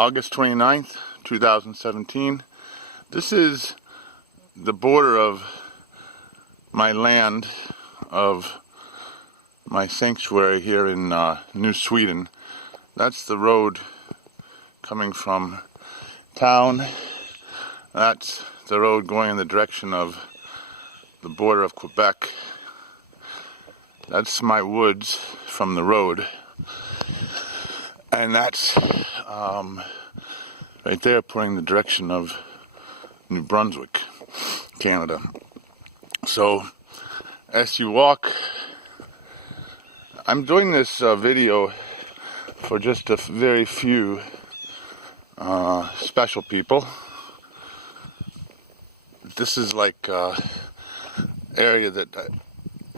August 29th, 2017. This is the border of my land, of my sanctuary here in New Sweden. That's the road coming from town. That's the road going in the direction of the border of Quebec. That's my woods from the road. And that's right there pointing the direction of New Brunswick, Canada. So as you walk, I'm doing this video for just a very few special people. This is like area that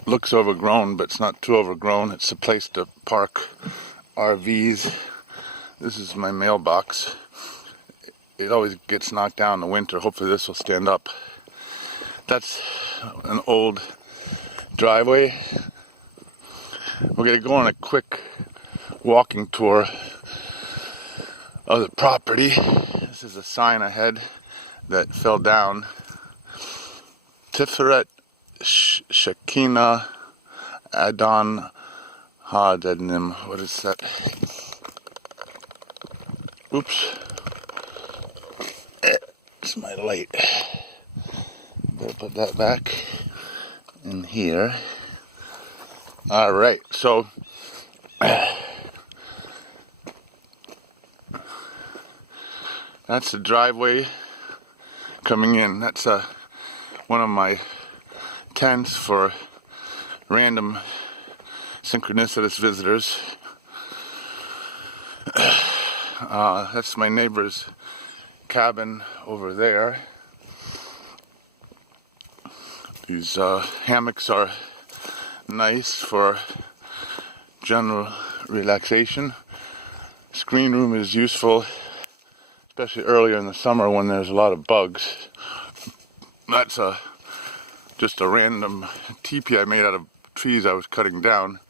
looks overgrown, but it's not too overgrown. It's a place to park RVs. This is my mailbox. It always gets knocked down in the winter. Hopefully this will stand up. That's an old driveway. We're going to go on a quick walking tour of the property. This is a sign ahead that fell down. Tiferet Shekinah Adon Hadenim. What is that? Oops. It's my light. Better put that back in here. Alright, so that's the driveway coming in. That's one of my tents for random synchronicitous visitors. That's my neighbor's cabin over there. These hammocks are nice for general relaxation. Screen room is useful, especially earlier in the summer when there's a lot of bugs. That's just a random teepee I made out of trees I was cutting down.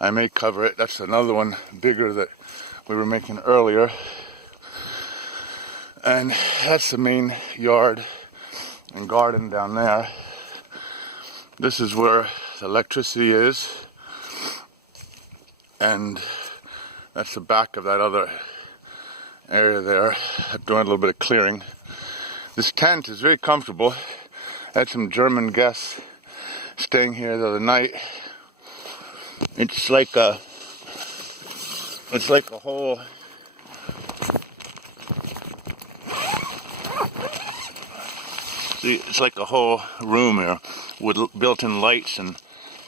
I may cover it. That's another one bigger that we were making earlier. And that's the main yard and garden down there. This is where the electricity is. And that's the back of that other area there. I'm doing a little bit of clearing. This tent is very comfortable. I had some German guests staying here the other night. It's like a whole it's like a whole room here with built-in lights and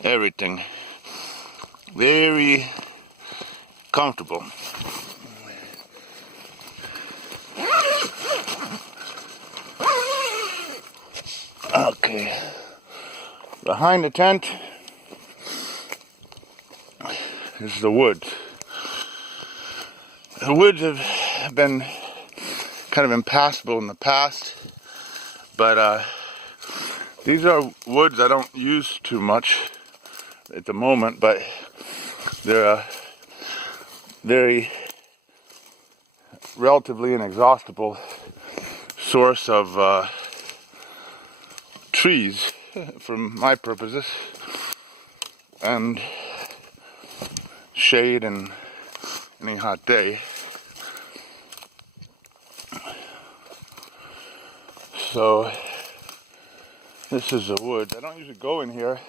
everything. Very comfortable. Okay. Behind the tent is the woods. The woods have been kind of impassable in the past, but these are woods I don't use too much at the moment, but they're a very relatively inexhaustible source of trees for my purposes, and shade in any hot day. So this is the woods. I don't usually go in here,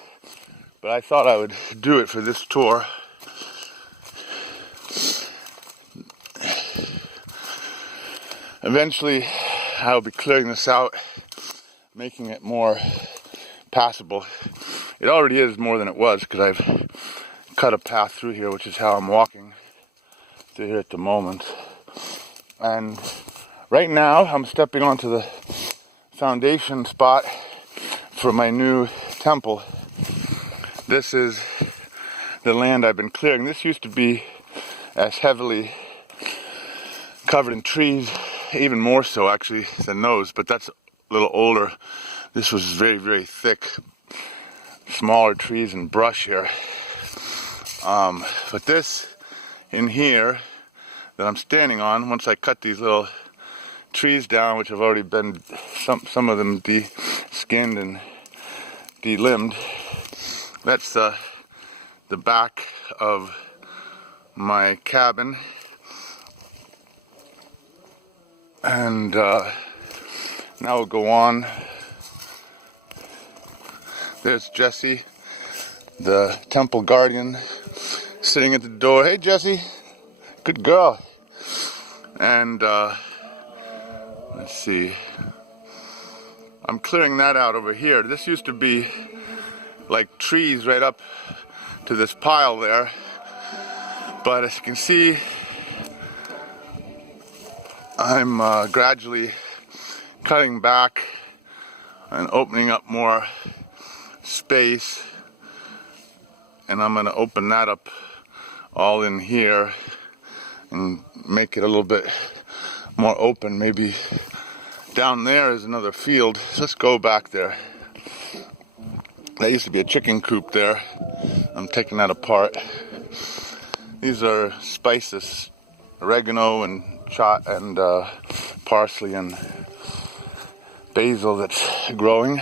but I thought I would do it for this tour. Eventually I'll be clearing this out, making it more passable. It already is more than it was because I've cut a path through here, which is how I'm walking through here at the moment. And right now I'm stepping onto the foundation spot for my new temple. This is the land I've been clearing. This used to be as heavily covered in trees, even more so actually than those, but that's a little older. This was very, very thick, smaller trees and brush here. But this in here, that I'm standing on. Once I cut these little trees down, which have already been some of them de-skinned and de-limbed, that's the back of my cabin. And now we'll go on. There's Jessie, the temple guardian, sitting at the door. Hey, Jessie, good girl. And let's see, I'm clearing that out over here. This used to be like trees right up to this pile there, but as you can see, I'm gradually cutting back and opening up more space, and I'm going to open that up all in here and make it a little bit more open. Maybe down there is another field. Let's go back there. That used to be a chicken coop there. I'm taking that apart. These are spices, oregano and parsley and basil that's growing.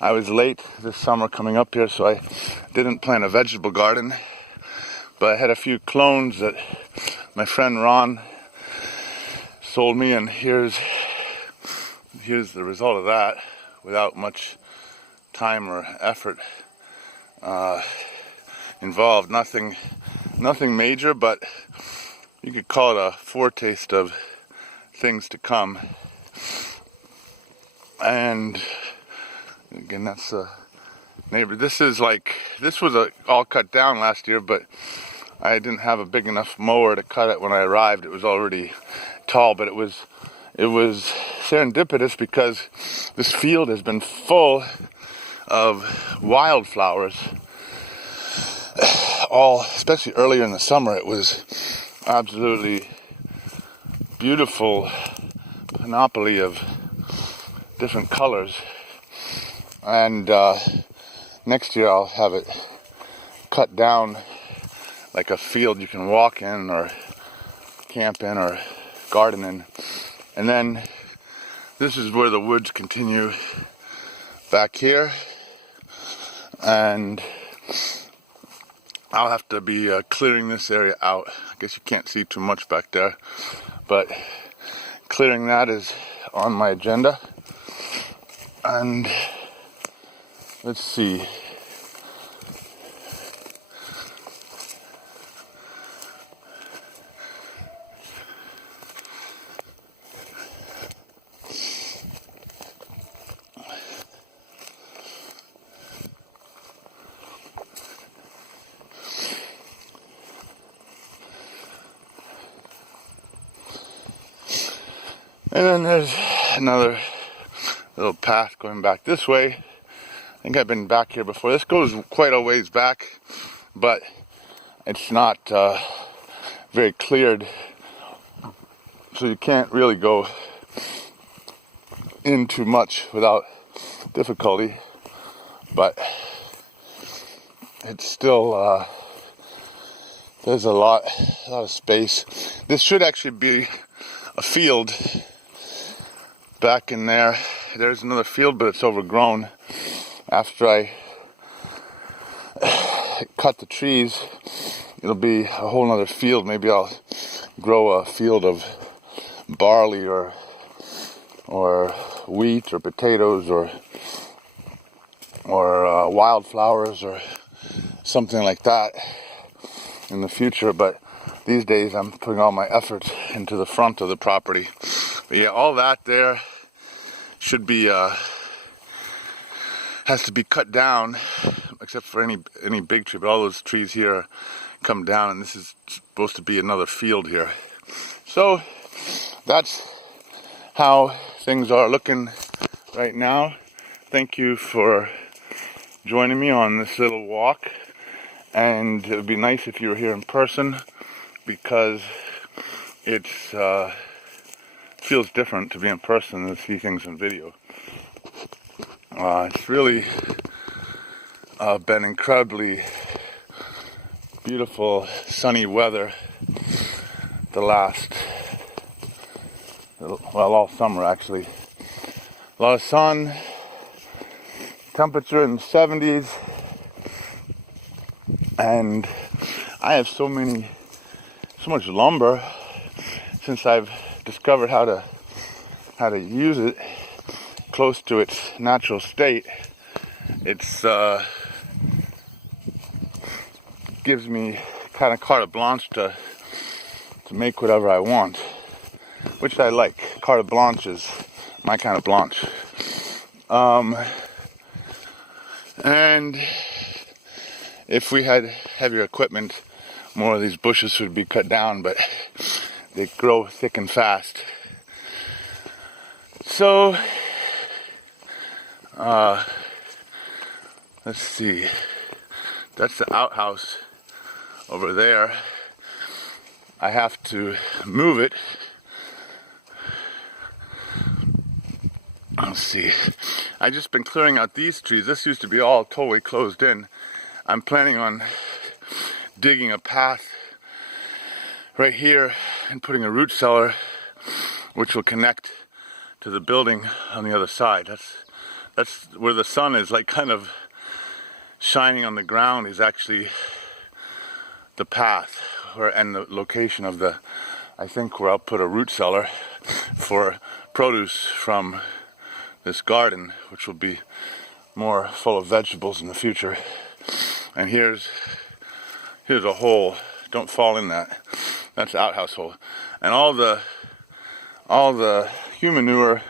I was late this summer coming up here, so I didn't plant a vegetable garden, but I had a few clones that my friend Ron sold me, and here's the result of that, without much time or effort involved. Nothing major, but you could call it a foretaste of things to come. And again, that's a neighbor. This was all cut down last year, but I didn't have a big enough mower to cut it when I arrived. It was already tall, but it was serendipitous because this field has been full of wildflowers. Especially earlier in the summer, it was absolutely beautiful panoply of different colors. And next year I'll have it cut down like a field you can walk in or camp in or garden in. And then this is where the woods continue back here, and I'll have to be clearing this area out. I guess you can't see too much back there, but clearing that is on my agenda. And let's see. And then there's another little path going back this way. I think I've been back here before. This goes quite a ways back, but it's not very cleared, so you can't really go in too much without difficulty. But it's still there's a lot of space. This should actually be a field. Back in there, there's another field, but it's overgrown. After I cut the trees, it'll be a whole other field. Maybe I'll grow a field of barley or wheat or potatoes or wildflowers or something like that in the future. But these days I'm putting all my effort into the front of the property. But yeah, all that there should be has to be cut down, except for any big tree. But all those trees here come down, and this is supposed to be another field here. So that's how things are looking right now. Thank you for joining me on this little walk, and it would be nice if you were here in person, because it's feels different to be in person than to see things in video. It's really been incredibly beautiful sunny weather the last, well, all summer actually. A lot of sun, temperature in the 70s, and I have so much lumber since I've discovered how to use it close to its natural state. It's gives me kind of carte blanche to make whatever I want, which I like. Carte blanche is my kind of blanche. And if we had heavier equipment, more of these bushes would be cut down, but they grow thick and fast. So, let's see. That's the outhouse over there. I have to move it. Let's see. I've just been clearing out these trees. This used to be all totally closed in. I'm planning on digging a path right here and putting a root cellar which will connect to the building on the other side. That's where the sun is like kind of shining on the ground is actually the path and the location of the, I think, where I'll put a root cellar for produce from this garden, which will be more full of vegetables in the future. And here's a hole. Don't fall in that. That's the outhouse hole. And all the human manure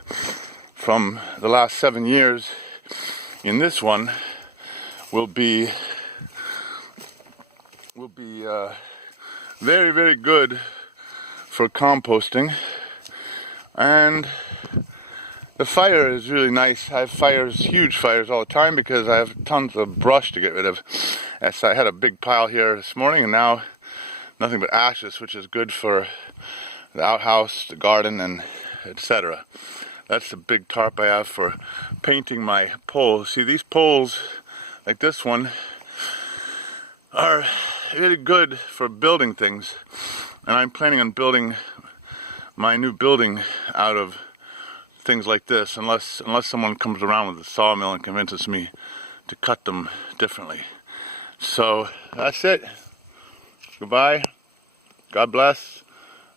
from the last 7 years in this one will be very, very good for composting. And the fire is really nice. I have fires, huge fires all the time because I have tons of brush to get rid of. As I had a big pile here this morning and now nothing but ashes, which is good for the outhouse, the garden, and etc. That's the big tarp I have for painting my poles. See, these poles, like this one, are really good for building things. And I'm planning on building my new building out of things like this, unless someone comes around with a sawmill and convinces me to cut them differently. So that's it. Goodbye. God bless.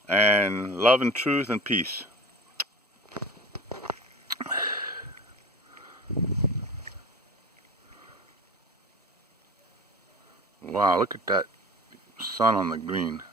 And love and truth and peace. Wow, look at that sun on the green.